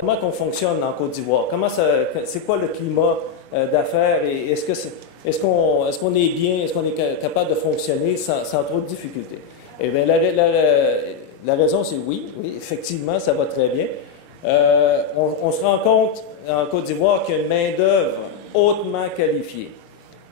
Comment qu'on fonctionne en Côte d'Ivoire? C'est quoi le climat d'affaires et est-ce qu'on est bien, est-ce qu'on est capable de fonctionner sans trop de difficultés? Eh bien, la raison, c'est oui, effectivement, ça va très bien. On se rend compte en Côte d'Ivoire qu'il y a une main-d'œuvre hautement qualifiée.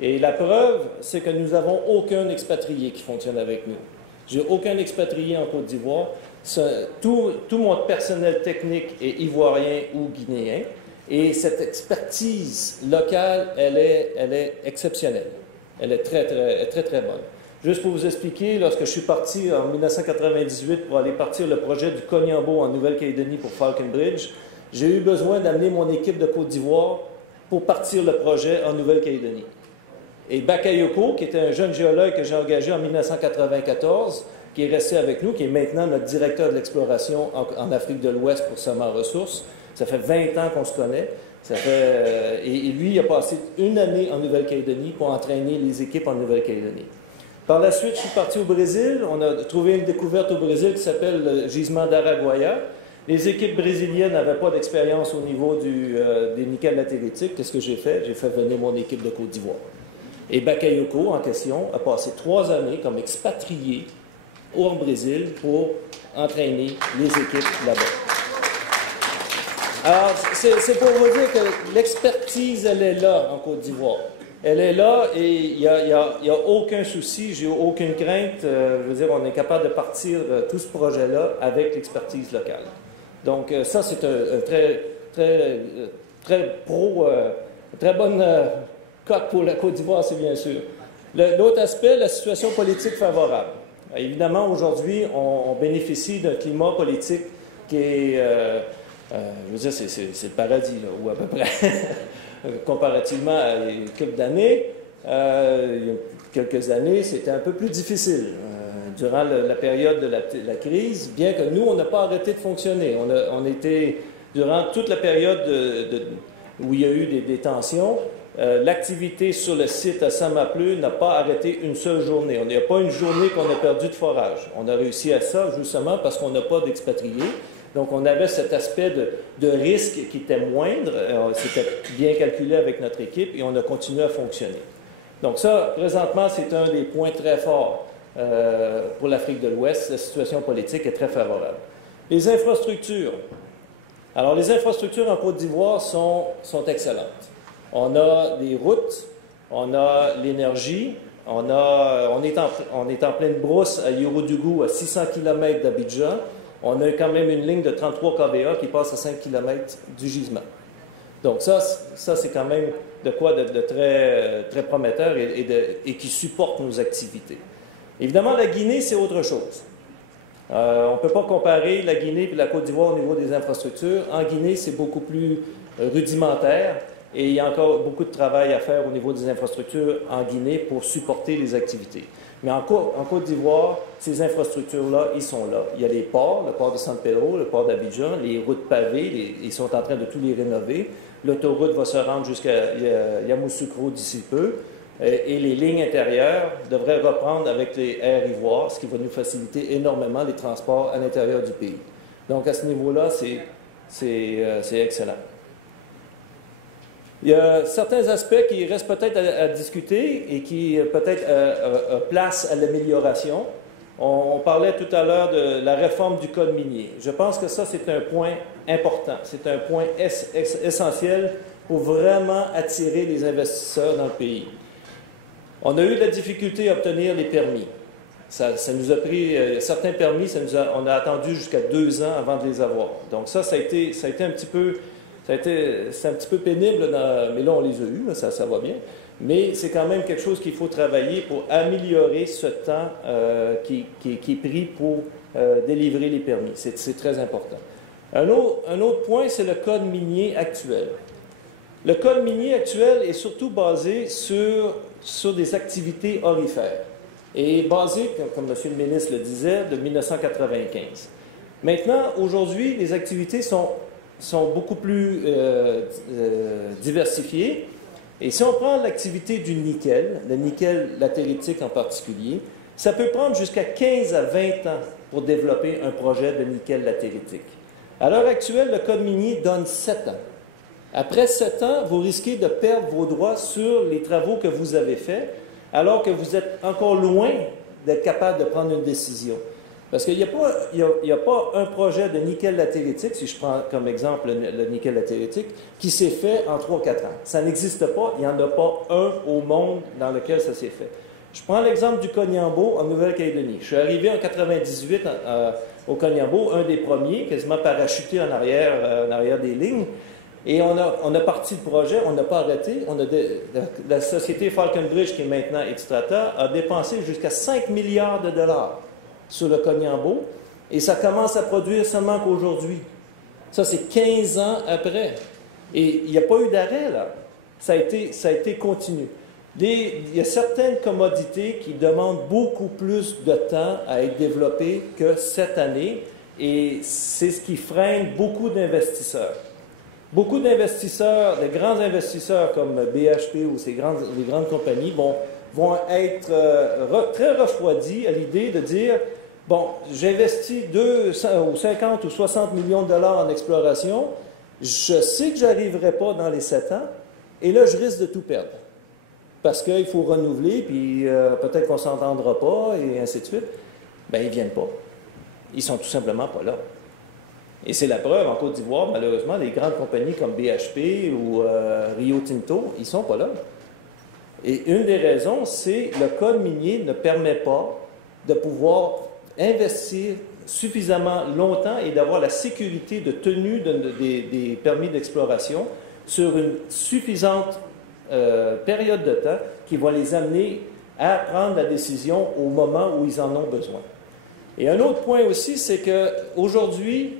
Et la preuve, c'est que nous n'avons aucun expatrié qui fonctionne avec nous. J'ai aucun expatrié en Côte d'Ivoire. Tout mon personnel technique est ivoirien ou guinéen. Et cette expertise locale, elle est exceptionnelle. Elle est très bonne. Juste pour vous expliquer, lorsque je suis parti en 1998 pour aller partir le projet du Cognambo en Nouvelle-Calédonie pour Falcon Bridge, j'ai eu besoin d'amener mon équipe de Côte d'Ivoire pour partir le projet en Nouvelle-Calédonie. Et Bakayoko, qui était un jeune géologue que j'ai engagé en 1994, qui est resté avec nous, qui est maintenant notre directeur de l'exploration en Afrique de l'Ouest pour Sama Ressources. Ça fait 20 ans qu'on se connaît. Et lui, il a passé une année en Nouvelle-Calédonie pour entraîner les équipes en Nouvelle-Calédonie. Par la suite, je suis parti au Brésil. On a trouvé une découverte au Brésil qui s'appelle le gisement d'Araguaia. Les équipes brésiliennes n'avaient pas d'expérience au niveau des nickel latéritique. Qu'est-ce que j'ai fait? J'ai fait venir mon équipe de Côte d'Ivoire. Et Bakayoko, en question, a passé 3 années comme expatrié au Brésil pour entraîner les équipes là-bas. Alors, c'est pour vous dire que l'expertise, elle est là en Côte d'Ivoire. Elle est là et il n'y a aucun souci, j'ai aucune crainte. Je veux dire, on est capable de partir tout ce projet-là avec l'expertise locale. Donc, ça, c'est un très bonne cote pour la Côte d'Ivoire, c'est bien sûr. L'autre aspect, la situation politique favorable. Évidemment, aujourd'hui, on bénéficie d'un climat politique qui est, je veux dire, c'est le paradis, là, ou à peu près, comparativement à quelques années. Il y a quelques années, c'était un peu plus difficile. Durant la période de la crise, bien que nous, on n'a pas arrêté de fonctionner. On était, durant toute la période où il y a eu des tensions, l'activité sur le site à Samapleu n'a pas arrêté une seule journée. Il n'y a pas une journée qu'on a perdu de forage. On a réussi à ça justement parce qu'on n'a pas d'expatriés. Donc, on avait cet aspect de risque qui était moindre. C'était bien calculé avec notre équipe et on a continué à fonctionner. Donc ça, présentement, c'est un des points très forts pour l'Afrique de l'Ouest. La situation politique est très favorable. Les infrastructures. Alors, les infrastructures en Côte d'Ivoire sont excellentes. On a des routes, on a l'énergie, on est en pleine brousse à Yorodougou, à 600 km d'Abidjan. On a quand même une ligne de 33 kVA qui passe à 5 km du gisement. Donc ça c'est quand même de quoi de très prometteur et qui supporte nos activités. Évidemment, la Guinée, c'est autre chose. On ne peut pas comparer la Guinée et la Côte d'Ivoire au niveau des infrastructures. En Guinée, c'est beaucoup plus rudimentaire. Et il y a encore beaucoup de travail à faire au niveau des infrastructures en Guinée pour supporter les activités. Mais en Côte d'Ivoire, ces infrastructures-là, ils sont là. Il y a les ports, le port de San Pedro, le port d'Abidjan, les routes pavées, ils sont en train de tous les rénover. L'autoroute va se rendre jusqu'à Yamoussoukro d'ici peu. Et les lignes intérieures devraient reprendre avec les Air Ivoire, ce qui va nous faciliter énormément les transports à l'intérieur du pays. Donc, à ce niveau-là, c'est excellent. Il y a certains aspects qui restent peut-être à discuter et qui peut-être place à l'amélioration. On parlait tout à l'heure de la réforme du code minier. Je pense que ça, c'est un point important. C'est un point essentiel pour vraiment attirer les investisseurs dans le pays. On a eu de la difficulté à obtenir les permis. Ça nous a pris, certains permis, on a attendu jusqu'à 2 ans avant de les avoir. Donc ça a été un petit peu... C'est un petit peu pénible, mais là, on les a eus, là, ça va bien. Mais c'est quand même quelque chose qu'il faut travailler pour améliorer ce temps qui est pris pour délivrer les permis. C'est très important. Un autre point, c'est le code minier actuel. Le code minier actuel est surtout basé sur des activités aurifères et basé, comme M. le ministre le disait, de 1995. Maintenant, aujourd'hui, les activités sont beaucoup plus diversifiées. Et si on prend l'activité du nickel, le nickel latéritique en particulier, ça peut prendre jusqu'à 15 à 20 ans pour développer un projet de nickel latéritique. À l'heure actuelle, le Code minier donne 7 ans. Après 7 ans, vous risquez de perdre vos droits sur les travaux que vous avez faits, alors que vous êtes encore loin d'être capable de prendre une décision. Parce qu'il n'y a pas un projet de nickel latéritique, si je prends comme exemple le nickel latéritique, qui s'est fait en 3-4 ans. Ça n'existe pas, il n'y en a pas un au monde dans lequel ça s'est fait. Je prends l'exemple du Cognambo en Nouvelle-Calédonie. Je suis arrivé en 98 au Cognambo, un des premiers, quasiment parachuté en arrière des lignes. Et on a parti le projet, on n'a pas arrêté. La société Falconbridge, qui est maintenant Xstrata, a dépensé jusqu'à 5 milliards de dollars sur le Cognambo, et ça commence à produire seulement qu'aujourd'hui. Ça, c'est 15 ans après. Et il n'y a pas eu d'arrêt, là. Ça a été continu. Il y a certaines commodités qui demandent beaucoup plus de temps à être développées que cette année, et c'est ce qui freine beaucoup d'investisseurs. Beaucoup d'investisseurs, les grands investisseurs comme BHP ou les grandes compagnies vont être très refroidis à l'idée de dire, bon, j'investis 50 ou 60 millions de dollars en exploration, je sais que je n'arriverai pas dans les 7 ans, et là, je risque de tout perdre. Parce qu'il faut renouveler, puis peut-être qu'on ne s'entendra pas, et ainsi de suite. Bien, ils ne viennent pas. Ils ne sont tout simplement pas là. Et c'est la preuve, en Côte d'Ivoire, malheureusement, les grandes compagnies comme BHP ou Rio Tinto, ils ne sont pas là. Et une des raisons, c'est le Code minier ne permet pas de pouvoir investir suffisamment longtemps et d'avoir la sécurité de tenue des permis d'exploration sur une suffisante période de temps qui va les amener à prendre la décision au moment où ils en ont besoin. Et un autre point aussi, c'est qu'aujourd'hui,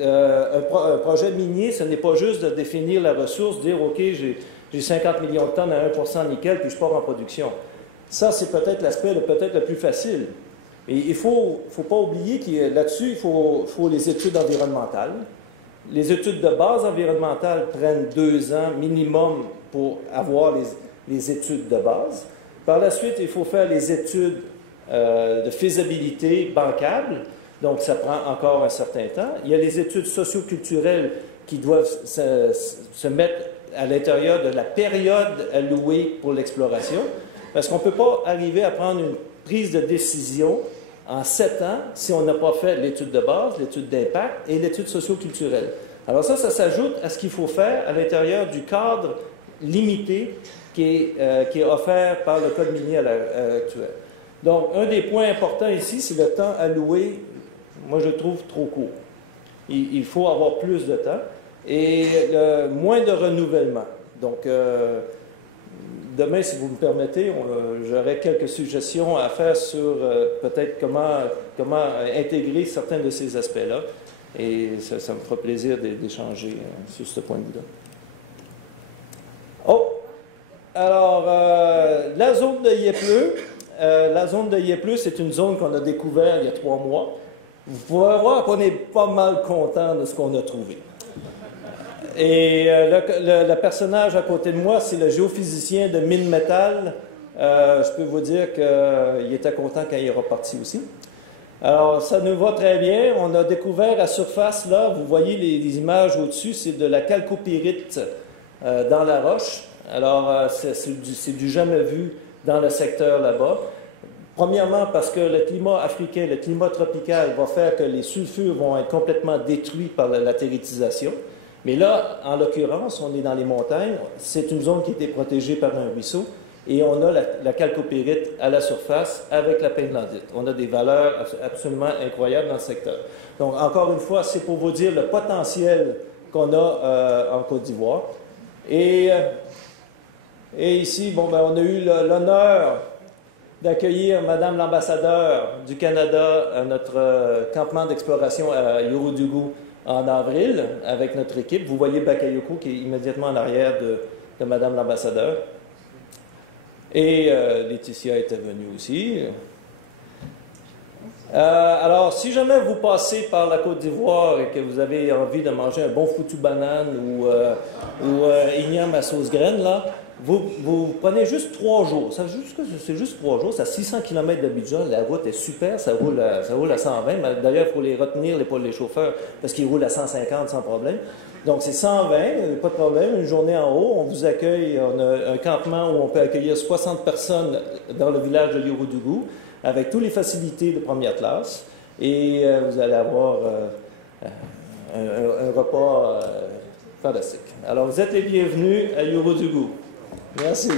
un projet minier, ce n'est pas juste de définir la ressource, dire « OK, j'ai 50 millions de tonnes à 1% de nickel, puis je pars en production ». Ça, c'est peut-être l'aspect peut-être le plus facile. Et il ne faut pas oublier que là-dessus, il faut les études environnementales. Les études de base environnementales prennent 2 ans minimum pour avoir les études de base. Par la suite, il faut faire les études de faisabilité bancable. Donc, ça prend encore un certain temps. Il y a les études socio-culturelles qui doivent se mettre à l'intérieur de la période allouée pour l'exploration, parce qu'on ne peut pas arriver à prendre une prise de décision en 7 ans si on n'a pas fait l'étude de base, l'étude d'impact et l'étude socio-culturelle. Alors ça s'ajoute à ce qu'il faut faire à l'intérieur du cadre limité qui est offert par le Code minier à l'heure actuelle. Donc, un des points importants ici, c'est le temps alloué. Moi, je trouve trop court. Il faut avoir plus de temps et moins de renouvellement. Donc, demain, si vous me permettez, j'aurai quelques suggestions à faire sur peut-être comment intégrer certains de ces aspects-là. Et ça me fera plaisir d'échanger sur ce point de vue-là. Oh! Alors, la zone de Yépleu. La zone de Yépleu, c'est une zone qu'on a découverte il y a 3 mois. Vous pouvez voir qu'on est pas mal content de ce qu'on a trouvé. Et le personnage à côté de moi, c'est le géophysicien de Mine Metal. Je peux vous dire qu'il était content quand il est reparti aussi. Alors, ça nous va très bien. On a découvert à surface, là, vous voyez les images au-dessus, c'est de la chalcopyrite dans la roche. Alors, c'est du jamais vu dans le secteur là-bas. Premièrement, parce que le climat africain, le climat tropical va faire que les sulfures vont être complètement détruits par la latéritisation. Mais là, en l'occurrence, on est dans les montagnes. C'est une zone qui a été protégée par un ruisseau. Et on a la chalcopyrite à la surface avec la peinlandite. On a des valeurs absolument incroyables dans le secteur. Donc, encore une fois, c'est pour vous dire le potentiel qu'on a en Côte d'Ivoire. Et ici, bon, ben, on a eu l'honneur d'accueillir Madame l'ambassadeur du Canada à notre campement d'exploration à Yorodougou en avril avec notre équipe. Vous voyez Bakayoko qui est immédiatement en arrière de Madame l'ambassadeur. Et Laetitia était venue aussi. Alors, si jamais vous passez par la Côte d'Ivoire et que vous avez envie de manger un bon foutu banane ou igname à sauce graine, là, vous prenez juste 3 jours. C'est juste 3 jours. C'est à 600 km d'Abidjan. La route est super. Ça roule à 120. D'ailleurs, il faut les retenir, les chauffeurs, parce qu'ils roulent à 150 sans problème. Donc, c'est 120, pas de problème. Une journée en haut. On vous accueille. On a un campement où on peut accueillir 60 personnes dans le village de Yurudugu, avec toutes les facilités de première classe. Et vous allez avoir un repas fantastique. Alors, vous êtes les bienvenus à Yurudugu. Merci.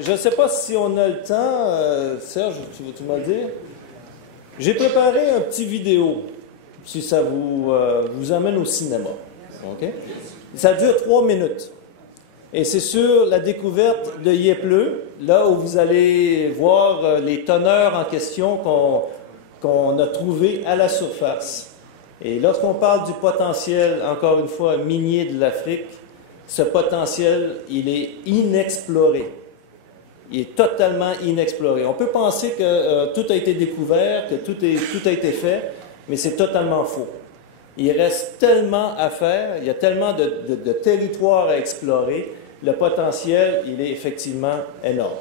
Je ne sais pas si on a le temps. Serge, tu vas le dire? J'ai préparé un petit vidéo, si ça vous amène au cinéma. Okay? Ça dure 3 minutes. Et c'est sur la découverte de Yepleu, là où vous allez voir les teneurs en question qu'on a trouvées à la surface. Et lorsqu'on parle du potentiel, encore une fois, minier de l'Afrique, ce potentiel, il est inexploré. Il est totalement inexploré. On peut penser que tout a été découvert, que tout a été fait, mais c'est totalement faux. Il reste tellement à faire, il y a tellement de territoires à explorer. Le potentiel, il est effectivement énorme.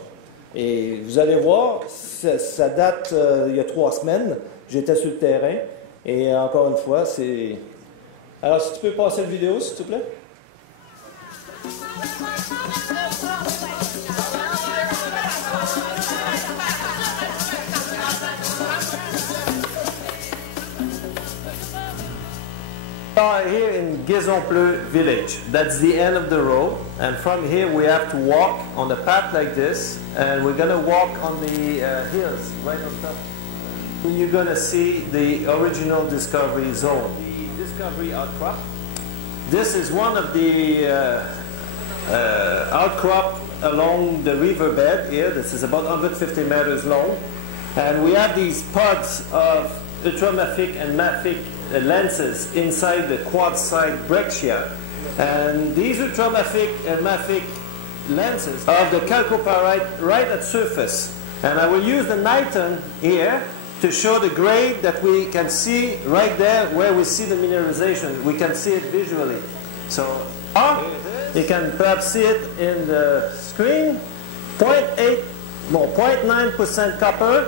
Et vous allez voir, ça date il y a 3 semaines. J'étais sur le terrain. Et encore une fois, c'est... Alors, si tu peux passer la vidéo, s'il te plaît. Here in Gezonpleu village. That's the end of the road. And from here we have to walk on a path like this. And we're going to walk on the hills right on top. You're going to see the original discovery zone. The discovery outcrop. This is one of the outcrop along the riverbed here. This is about 150 meters long. And we have these pods of ultramafic and mafic lenses inside the quartzite breccia. And these ultramafic and mafic lenses are the chalcopyrite right at surface. And I will use the Niton here to show the grade that we can see right there where we see the mineralization. We can see it visually. So you can perhaps see it in the screen. 0.9% copper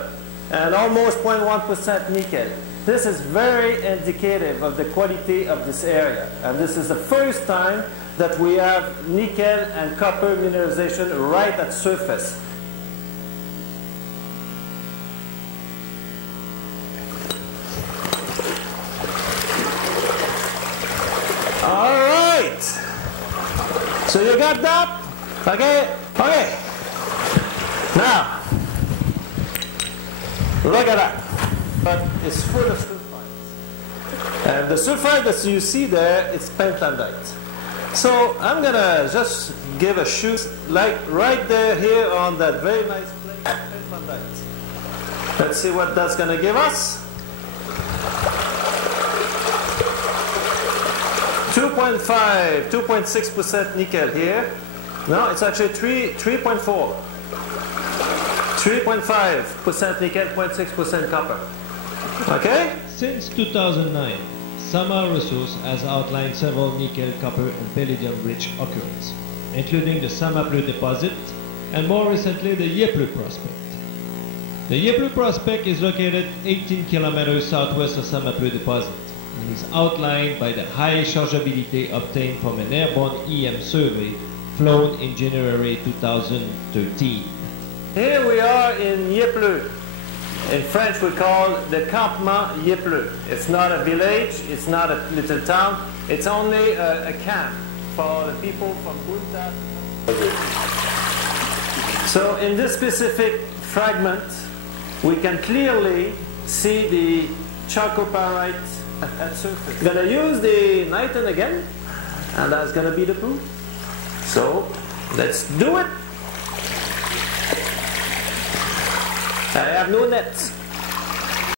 and almost 0.1% nickel. This is very indicative of the quality of this area. And this is the first time that we have nickel and copper mineralization right at surface. All right. So you got that? Okay. Okay. Now, look at that. But it's full of sulfides. And the sulfide that you see there is pentlandite. So I'm going to just give a shoot like right there here on that very nice place, pentlandite. Let's see what that's going to give us. 2.5, 2.6% nickel here. No, it's actually 3.4. 3.5% nickel, 0.6% copper. Okay? Since 2009, Sama Resources has outlined several nickel, copper, and palladium-rich occurrences, including the Samapleu deposit and more recently the Yepleu prospect. The Yepleu prospect is located 18 kilometers southwest of Samapleu deposit and is outlined by the high chargeability obtained from an airborne EM survey flown in January 2013. Here we are in Yepleu. In French we call the Campement Yepleu. It's not a village, it's not a little town, it's only a camp for the people from Bunta. So in this specific fragment we can clearly see the chalcopyrite at surface. I'm going to use the Niton again, and that's going to be the proof. So let's do it. I have no nets.